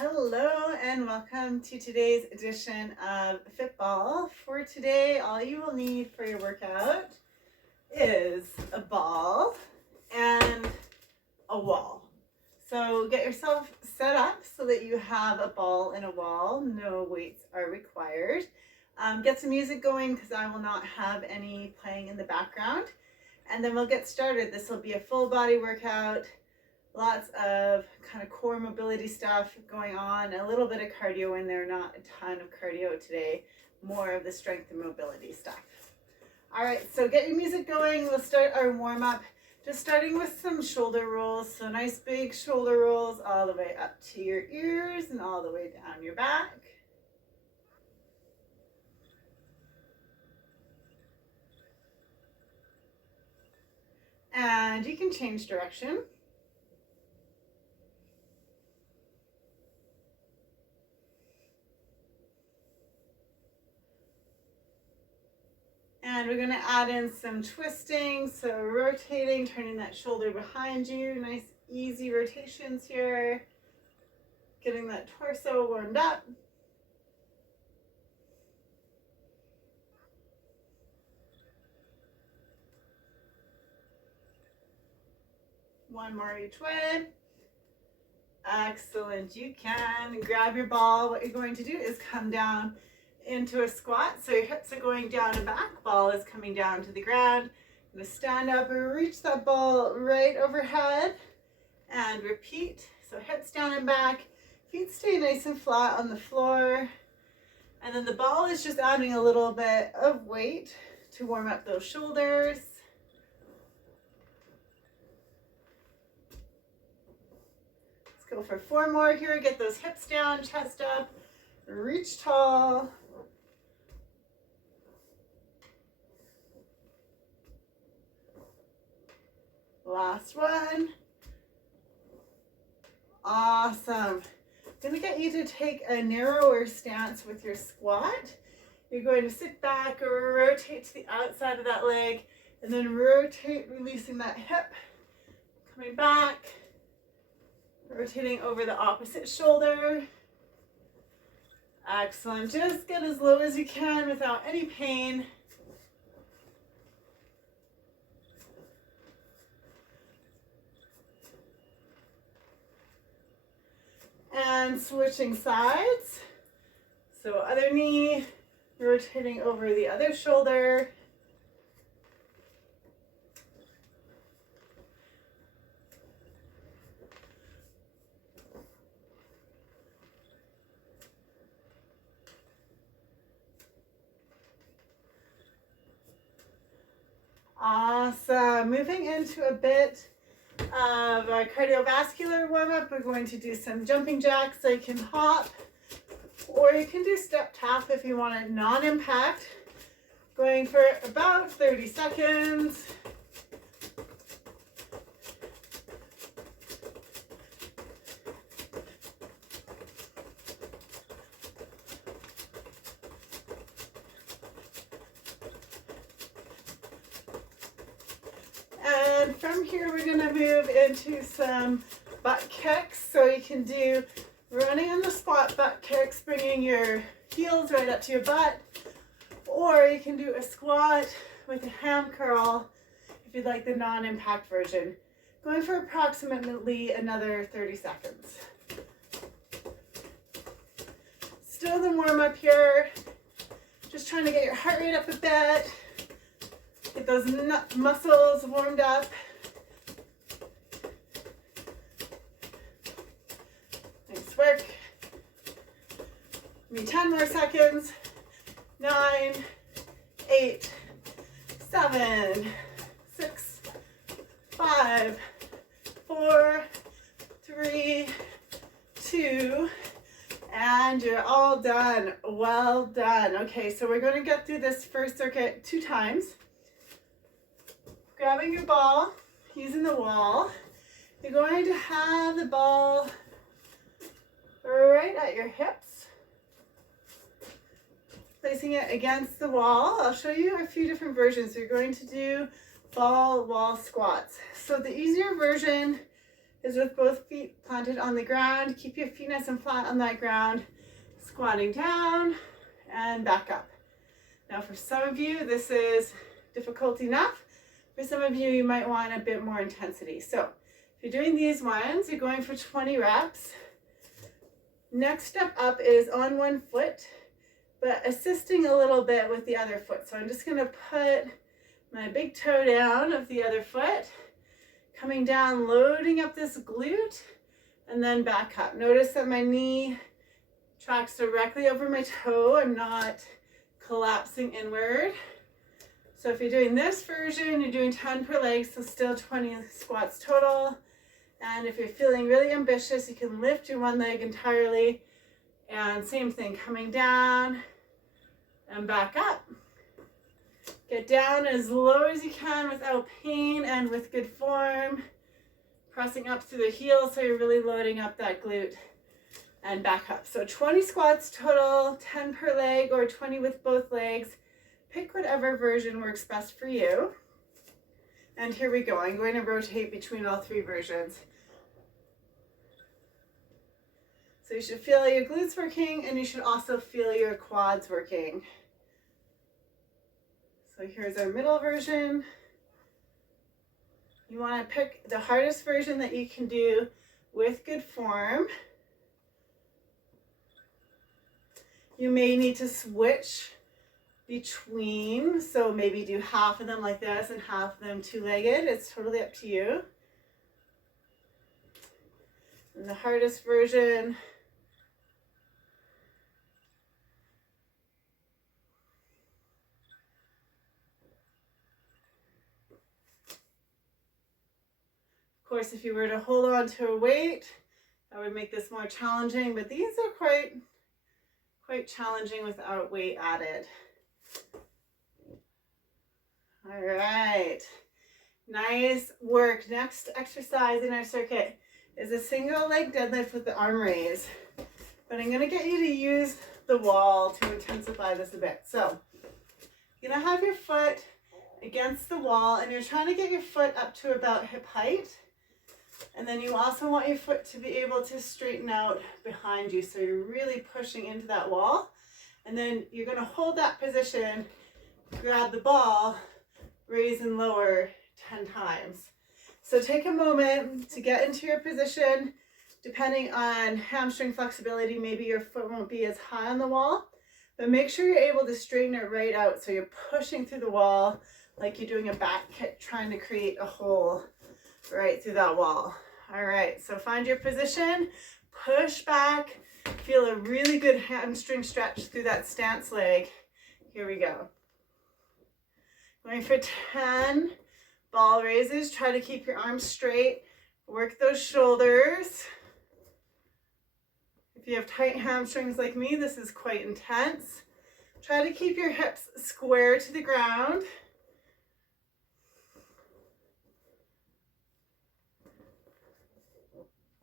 Hello and welcome to today's edition of Fitball. For today, all you will need for your workout is a ball and a wall. So get yourself set up so that you have a ball and a wall. No weights are required. Get some music going because I will not have any playing in the background. And then we'll get started. This will be a full body workout. Lots of kind of core mobility stuff going on, a little bit of cardio in there, not a ton of cardio today, more of the strength and mobility stuff. All right, so get your music going. We'll start our warm up, just starting with some shoulder rolls. So nice big shoulder rolls all the way up to your ears and all the way down your back. And you can change direction. And we're going to add in some twisting, so rotating, turning that shoulder behind you. Nice easy rotations here. Getting that torso warmed up. One more each way. Excellent, you can. Grab your ball. What you're going to do is come down into a squat, so your hips are going down and back, ball is coming down to the ground. I'm going to stand up and reach that ball right overhead and repeat. So hips down and back, feet stay nice and flat on the floor, and then the ball is just adding a little bit of weight to warm up those shoulders. Let's go for 4 more here. Get those hips down, chest up, reach tall. Last one. Awesome. I'm going to get you to take a narrower stance with your squat. You're going to sit back, rotate to the outside of that leg, and then rotate, releasing that hip, coming back, rotating over the opposite shoulder. Excellent. Just get as low as you can without any pain. And switching sides. So other knee, rotating over the other shoulder. Awesome. Moving into a bit of our cardiovascular warm-up, we're going to do some jumping jacks, so you can hop, or you can do step tap if you want a non-impact. Going for about 30 seconds. And from here, we're going to move into some butt kicks. So you can do running on the squat butt kicks, bringing your heels right up to your butt. Or you can do a squat with a ham curl if you'd like the non-impact version. Going for approximately another 30 seconds. Still the warm up here. Just trying to get your heart rate up a bit. Get those muscles warmed up. Nice work. Give me 10 more seconds. 9, 8, 7, 6, 5, 4, 3, 2, and you're all done. Well done. Okay, so we're going to get through this first circuit 2 times. Grabbing your ball, using the wall. You're going to have the ball right at your hips. Placing it against the wall. I'll show you a few different versions. You're going to do ball wall squats. So the easier version is with both feet planted on the ground. Keep your feet nice and flat on that ground, squatting down and back up. Now for some of you, this is difficult enough. For some of you, you might want a bit more intensity. So if you're doing these ones, you're going for 20 reps. Next step up is on one foot, but assisting a little bit with the other foot. So I'm just gonna put my big toe down of the other foot, coming down, loading up this glute, and then back up. Notice that my knee tracks directly over my toe. I'm not collapsing inward. So if you're doing this version, you're doing 10 per leg, so still 20 squats total. And if you're feeling really ambitious, you can lift your one leg entirely. And same thing, coming down and back up. Get down as low as you can without pain and with good form. Pressing up through the heel so you're really loading up that glute. And back up. So 20 squats total, 10 per leg or 20 with both legs. Pick whatever version works best for you. And here we go. I'm going to rotate between all three versions. So you should feel your glutes working, and you should also feel your quads working. So here's our middle version. You want to pick the hardest version that you can do with good form. You may need to switch between, so maybe do half of them like this and half of them two-legged. It's totally up to you. And the hardest version, of course, if you were to hold on to a weight, that would make this more challenging, but these are quite challenging without weight added. All right, nice work. Next exercise in our circuit is a single leg deadlift with the arm raise. But I'm gonna get you to use the wall to intensify this a bit. So you're gonna have your foot against the wall and you're trying to get your foot up to about hip height. And then you also want your foot to be able to straighten out behind you. So you're really pushing into that wall. And then you're gonna hold that position, grab the ball, raise and lower 10 times. So take a moment to get into your position. Depending on hamstring flexibility, maybe your foot won't be as high on the wall, but make sure you're able to straighten it right out. So you're pushing through the wall like you're doing a back kick, trying to create a hole right through that wall. All right, so find your position, push back, feel a really good hamstring stretch through that stance leg. Here we go. Going for 10 ball raises. Try to keep your arms straight. Work those shoulders. If you have tight hamstrings like me, this is quite intense. Try to keep your hips square to the ground.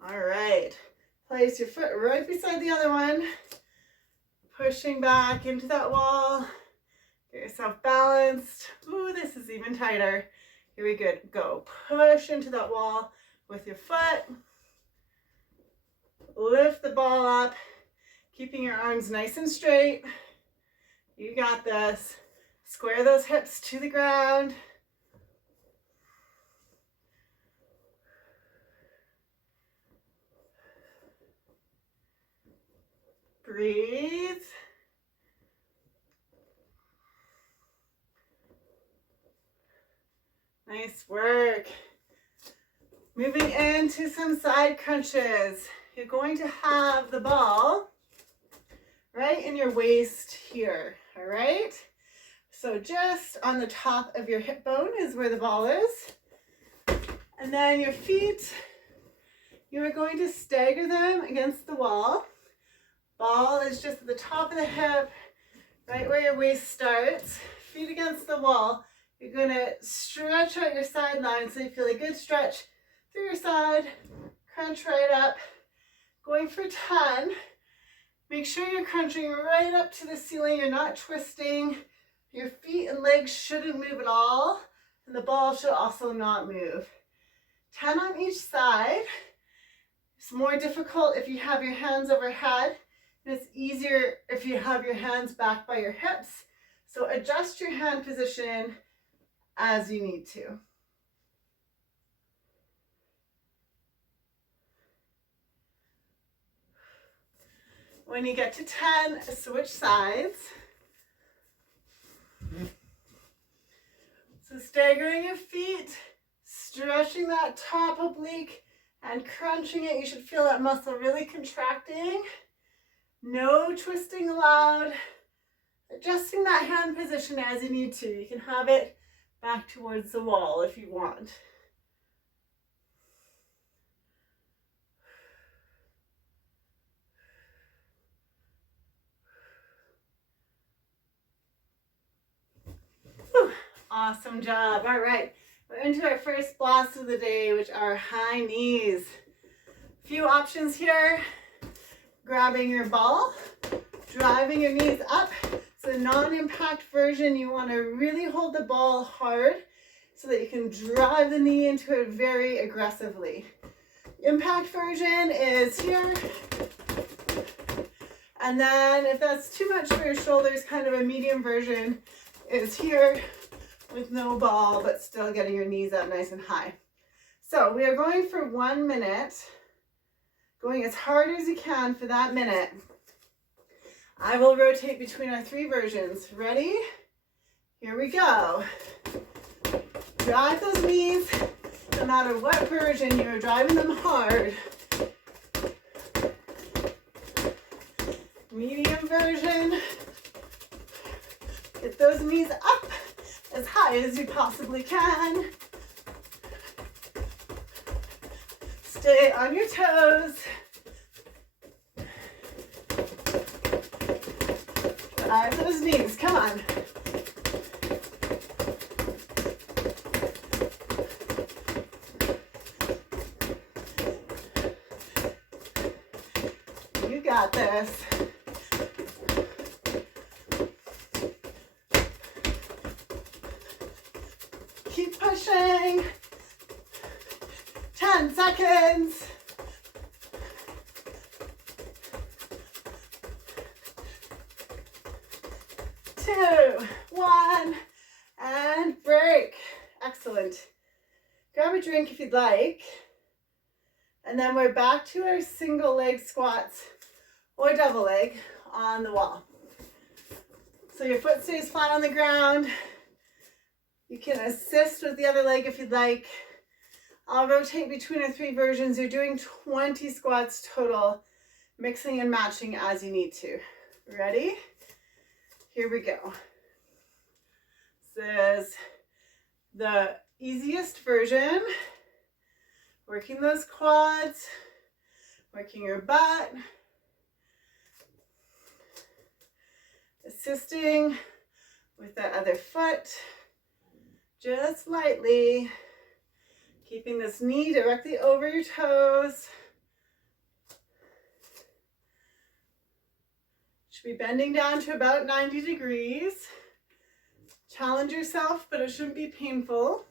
All right. Place your foot right beside the other one. Pushing back into that wall. Get yourself balanced. Ooh, this is even tighter. Here we go. Push into that wall with your foot. Lift the ball up, keeping your arms nice and straight. You got this. Square those hips to the ground. Breathe. Nice work. Moving into some side crunches. You're going to have the ball right in your waist here, all right? So just on the top of your hip bone is where the ball is. And then your feet, you are going to stagger them against the wall. Ball is just at the top of the hip, right where your waist starts. Feet against the wall. You're going to stretch out your sideline so you feel a good stretch through your side. Crunch right up. Going for 10. Make sure you're crunching right up to the ceiling. You're not twisting. Your feet and legs shouldn't move at all. And the ball should also not move. 10 on each side. It's more difficult if you have your hands overhead, and it's easier if you have your hands back by your hips. So adjust your hand position as you need to. When you get to 10, switch sides. So staggering your feet, stretching that top oblique and crunching it. You should feel that muscle really contracting. No twisting allowed. Adjusting that hand position as you need to. You can have it back towards the wall if you want. Whew. Awesome job. All right, we're into our first blast of the day, which are high knees. A few options here. Grabbing your ball, driving your knees up. It's a non-impact version. You want to really hold the ball hard so that you can drive the knee into it very aggressively. Impact version is here. And then if that's too much for your shoulders, kind of a medium version is here with no ball, but still getting your knees up nice and high. So we are going for 1 minute, going as hard as you can for that minute. I will rotate between our 3 versions. Ready? Here we go. Drive those knees. No matter what version, you're driving them hard. Medium version. Get those knees up as high as you possibly can. Stay on your toes. Drive those knees, come on. You got this. Keep pushing. 10 seconds. 2, 1, and break. Excellent. Grab a drink if you'd like. And then we're back to our single leg squats or double leg on the wall. So your foot stays flat on the ground. You can assist with the other leg if you'd like. I'll rotate between our 3 versions. You're doing 20 squats total, mixing and matching as you need to. Ready? Here we go. This is the easiest version. Working those quads, working your butt, assisting with that other foot, just lightly, keeping this knee directly over your toes. Should be bending down to about 90 degrees. Challenge yourself, but it shouldn't be painful.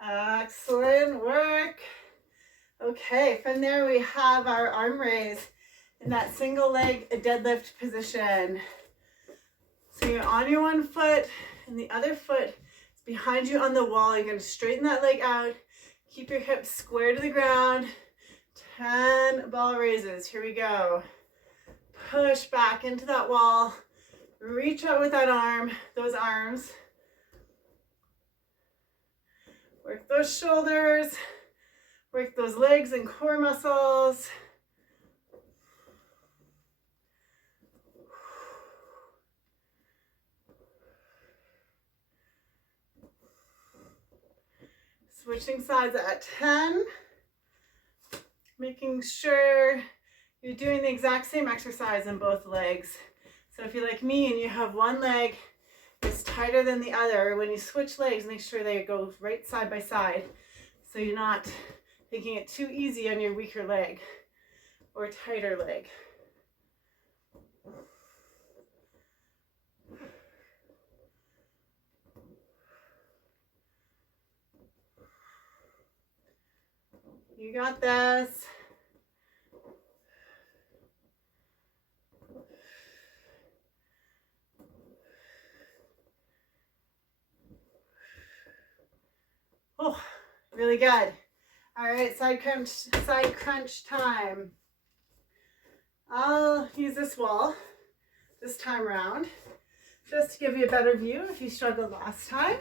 Excellent work. Okay, from there we have our arm raise in that single leg deadlift position. So you're on your one foot and the other foot is behind you on the wall. You're going to straighten that leg out. Keep your hips square to the ground. 10 ball raises. Here we go. Push back into that wall. Reach out with that arm, those arms. Work those shoulders, work those legs and core muscles. Switching sides at 10, making sure you're doing the exact same exercise in both legs. So if you're like me and you have one leg, is tighter than the other. When you switch legs, make sure they go right side by side, so you're not making it too easy on your weaker leg or tighter leg. You got this. Oh, really good. All right, side crunch time. I'll use this wall this time around just to give you a better view if you struggled last time.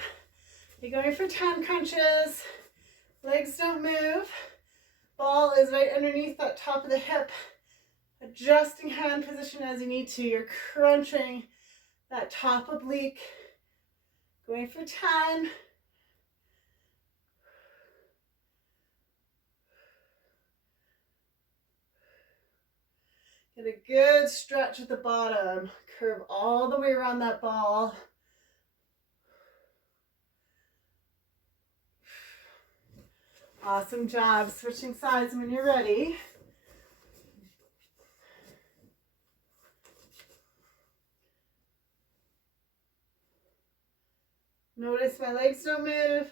You're going for 10 crunches. Legs don't move. Ball is right underneath that top of the hip. Adjusting hand position as you need to. You're crunching that top oblique. Going for 10. Get a good stretch at the bottom. Curve all the way around that ball. Awesome job. Switching sides when you're ready. Notice my legs don't move.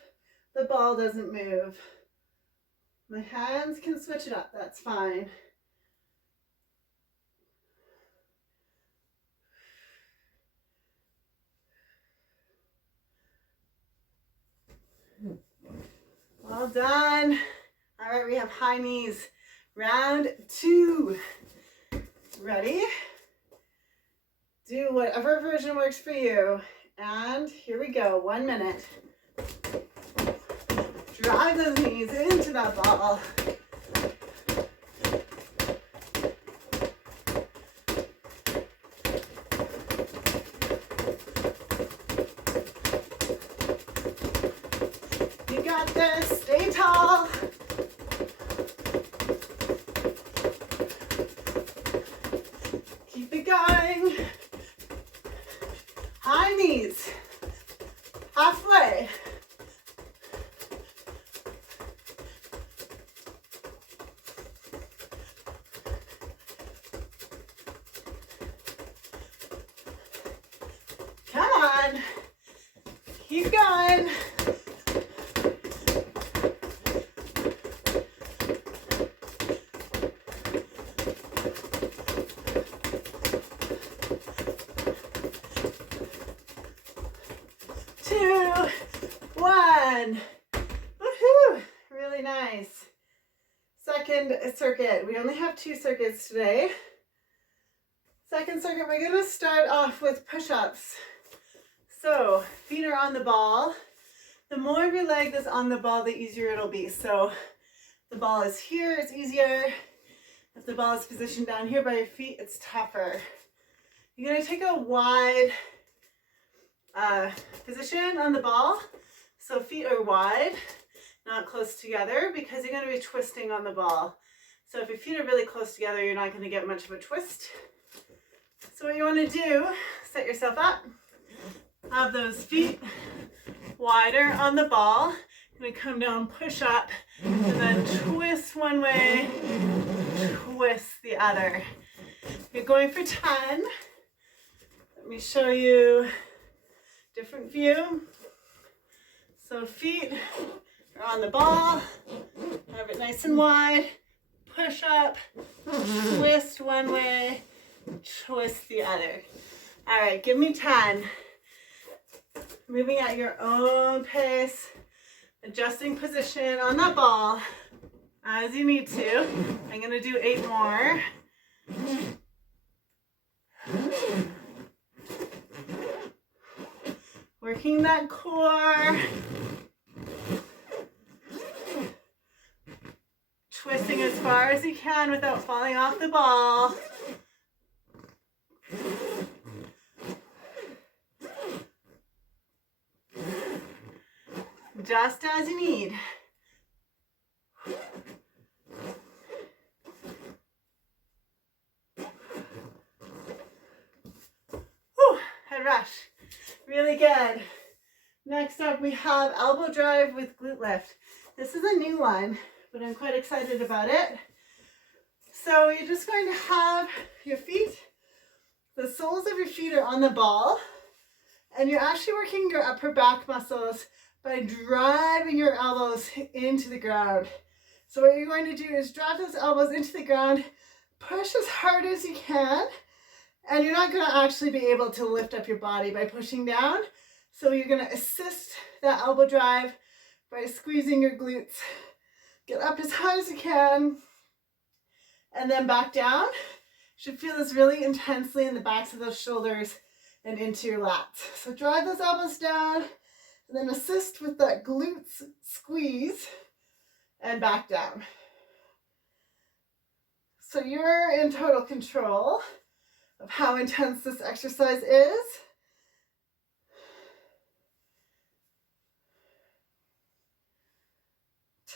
The ball doesn't move. My hands can switch it up. That's fine. Well done. All right, we have high knees. Round 2. Ready? Do whatever version works for you. And here we go, 1 minute. Drive those knees into that ball. You got this, stay tall. Keep it going. High knees, halfway. Come on, keep going. Woohoo! Really nice. Second circuit. We only have 2 circuits today. Second circuit, we're going to start off with push-ups. So, feet are on the ball. The more of your leg that's on the ball, the easier it'll be. So, the ball is here, it's easier. If the ball is positioned down here by your feet, it's tougher. You're going to take a wide position on the ball. So feet are wide, not close together, because you're going to be twisting on the ball. So if your feet are really close together, you're not going to get much of a twist. So what you want to do, set yourself up, have those feet wider on the ball. You're going to come down, push up, and then twist one way, twist the other. You're going for 10. Let me show you different view. So feet are on the ball, have it nice and wide, push up, twist one way, twist the other. All right, give me 10. Moving at your own pace, adjusting position on that ball as you need to. I'm gonna do 8 more. Working that core. Twisting as far as you can without falling off the ball. Just as you need. Whew, head rush. Really good. Next up, we have elbow drive with glute lift. This is a new one, but I'm quite excited about it. So you're just going to have your feet, the soles of your feet are on the ball, and you're actually working your upper back muscles by driving your elbows into the ground. So what you're going to do is drive those elbows into the ground, push as hard as you can, and you're not going to actually be able to lift up your body by pushing down. So you're going to assist that elbow drive by squeezing your glutes. Get up as high as you can, and then back down. You should feel this really intensely in the backs of those shoulders and into your lats. So drive those elbows down, and then assist with that glutes squeeze, and back down. So you're in total control of how intense this exercise is.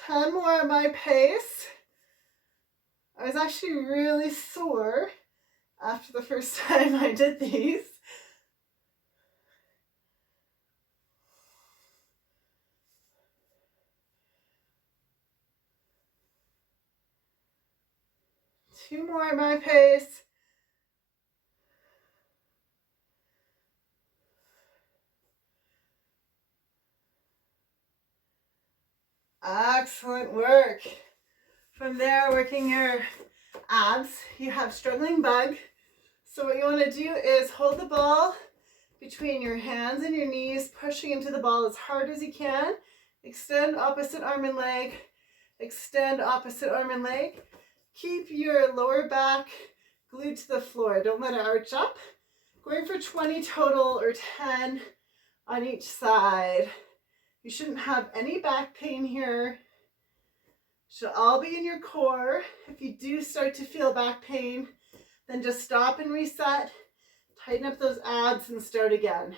Ten more at my pace. I was actually really sore after the first time I did these. Two more at my pace. Excellent work. From there, working your abs, you have struggling bug. So what you want to do is hold the ball between your hands and your knees, pushing into the ball as hard as you can. Extend opposite arm and leg. Extend opposite arm and leg. Keep your lower back glued to the floor. Don't let it arch up. Going for 20 total or 10 on each side. You shouldn't have any back pain here. Should all be in your core. If you do start to feel back pain, then just stop and reset. Tighten up those abs and start again.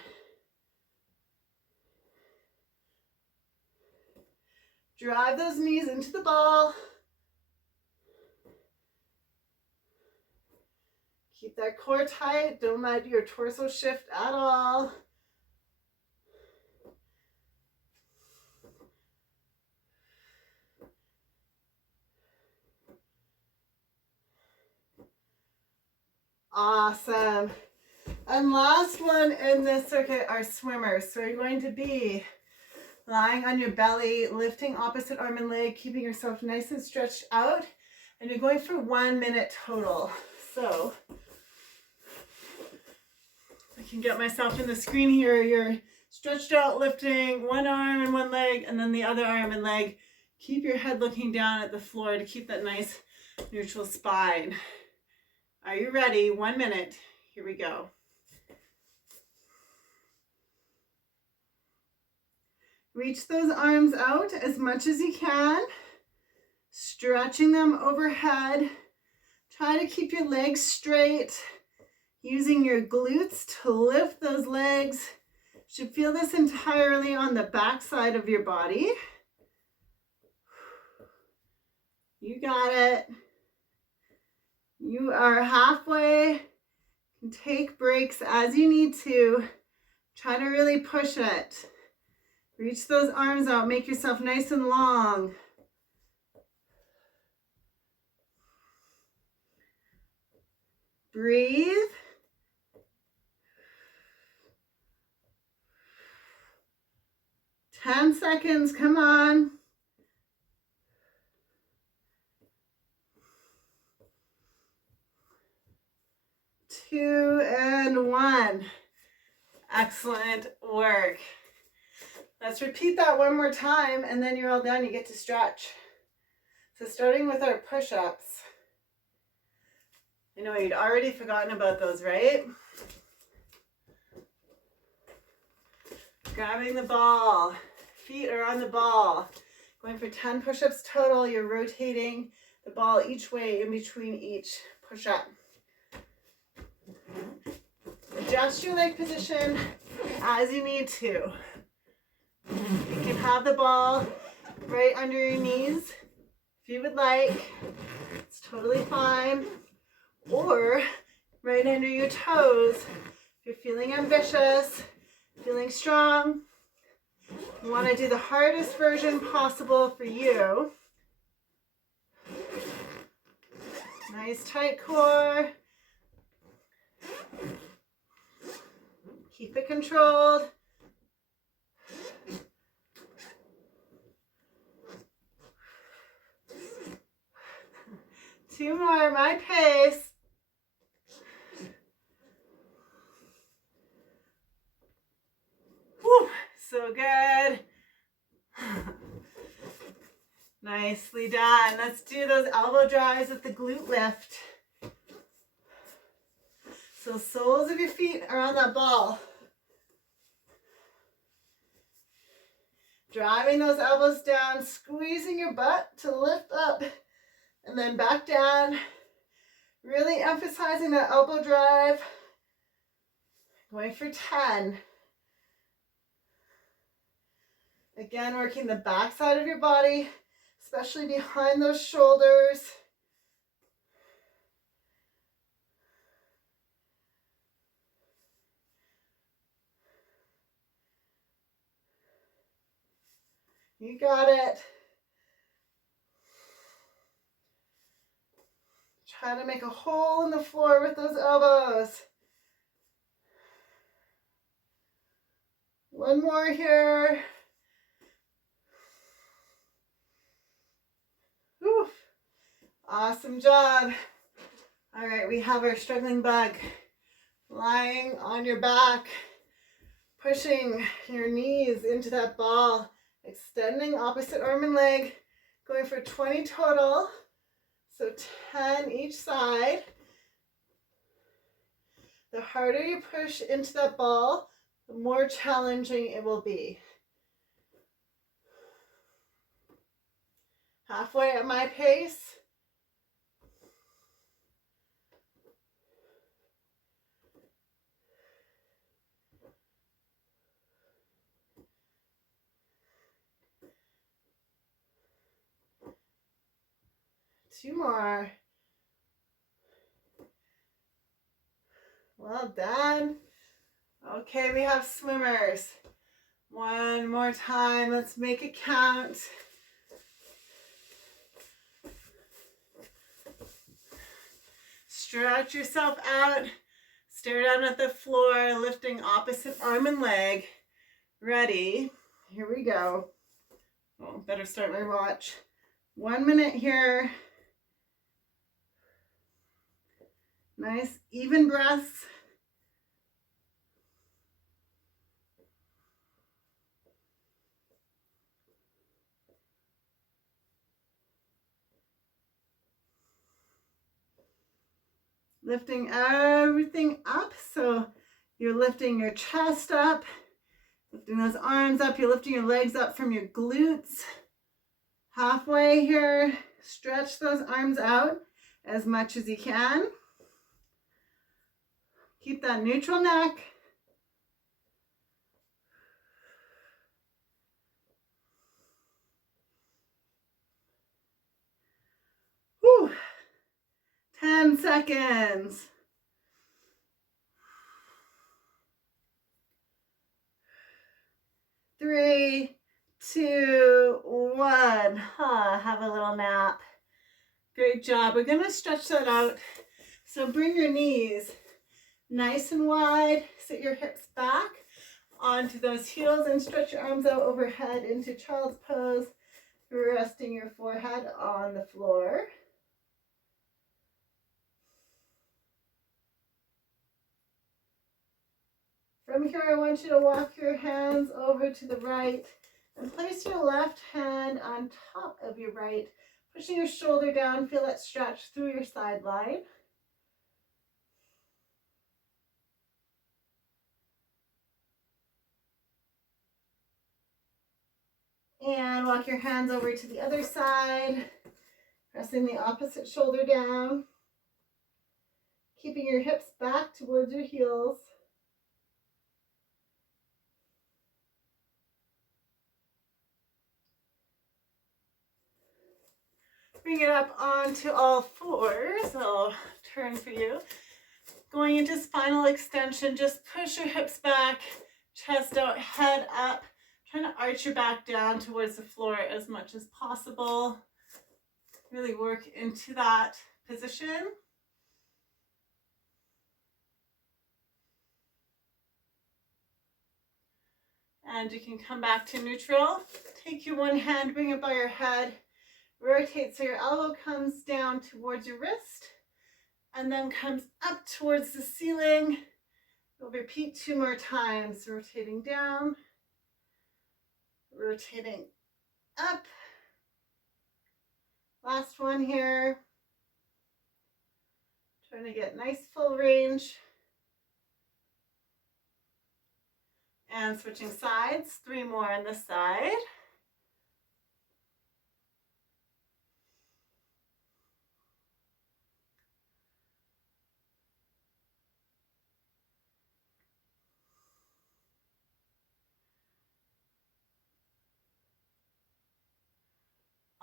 Drive those knees into the ball. Keep that core tight. Don't let your torso shift at all. Awesome. And last one in this circuit are swimmers. So you're going to be lying on your belly, lifting opposite arm and leg, keeping yourself nice and stretched out. And you're going for 1 minute total. So I can get myself in the screen here. You're stretched out, lifting one arm and one leg, and then the other arm and leg. Keep your head looking down at the floor to keep that nice neutral spine. Are you ready? 1 minute. Here we go. Reach those arms out as much as you can, stretching them overhead. Try to keep your legs straight, using your glutes to lift those legs. You should feel this entirely on the back side of your body. You got it. You are halfway. You can take breaks as you need to. Try to really push it. Reach those arms out. Make yourself nice and long. Breathe. Ten seconds. Come on. 2 and 1. Excellent work. Let's repeat that one more time and then you're all done. You get to stretch. So starting with our push-ups. I know you'd already forgotten about those, right? Grabbing the ball. Feet are on the ball. Going for 10 push-ups total. You're rotating the ball each way in between each push-up. Adjust your leg position as you need to. You can have the ball right under your knees if you would like. It's totally fine. Or right under your toes if you're feeling ambitious Feeling strong. You want to do the hardest version possible for you. Nice tight core. Keep it controlled. Two more, my pace. Whew, so good. Nicely done. Let's do those elbow drives with the glute lift. So soles of your feet are on that ball. Driving those elbows down, squeezing your butt to lift up and then back down. Really emphasizing that elbow drive. Going for 10. Again, working the back side of your body, especially behind those shoulders. You got it. Try to make a hole in the floor with those elbows. One more here. Whew. Awesome job. All right, we have our struggling bug lying on your back, pushing your knees into that ball, extending opposite arm and leg, going for 20 total, so 10 each side. The harder you push into that ball, the more challenging it will be. Halfway at my pace. Two more. Well done. Okay, we have swimmers. One more time. Let's make it count. Stretch yourself out. Stare down at the floor, lifting opposite arm and leg. Ready? Here we go. Oh, better start my watch. 1 minute here. Nice, even breaths. Lifting everything up. So you're lifting your chest up, lifting those arms up. You're lifting your legs up from your glutes. Halfway here. Stretch those arms out as much as you can. Keep that neutral neck. Whew. 10 seconds. 3, 2, 1. Have a little nap. Great job. We're going to stretch that out. So bring your knees nice and wide. Sit your hips back onto those heels and stretch your arms out overhead into child's pose, resting your forehead on the floor. From here, I want you to walk your hands over to the right and place your left hand on top of your right, pushing your shoulder down. Feel that stretch through your side line. And walk your hands over to the other side, pressing the opposite shoulder down, keeping your hips back towards your heels. Bring it up onto all fours. I'll turn for you. Going into spinal extension, just push your hips back, chest out, head up. Trying to arch your back down towards the floor as much as possible. Really work into that position. And you can come back to neutral. Take your one hand, bring it by your head. Rotate so your elbow comes down towards your wrist and then comes up towards the ceiling. We'll repeat 2 more times. Rotating down, rotating up. Last one here. Trying to get nice full range. And switching sides, 3 more on this side.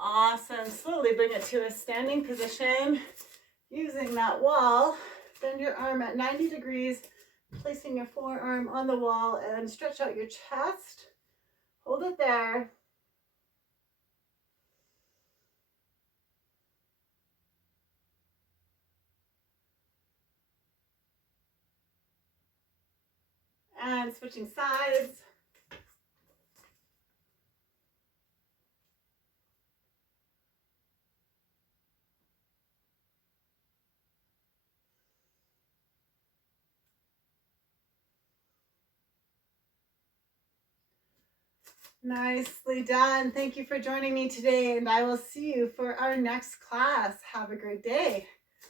Awesome. Slowly bring it to a standing position. Using that wall, bend your arm at 90 degrees, placing your forearm on the wall and stretch out your chest. Hold it there. And switching sides. Nicely done. Thank you for joining me today, and I will see you for our next class. Have a great day.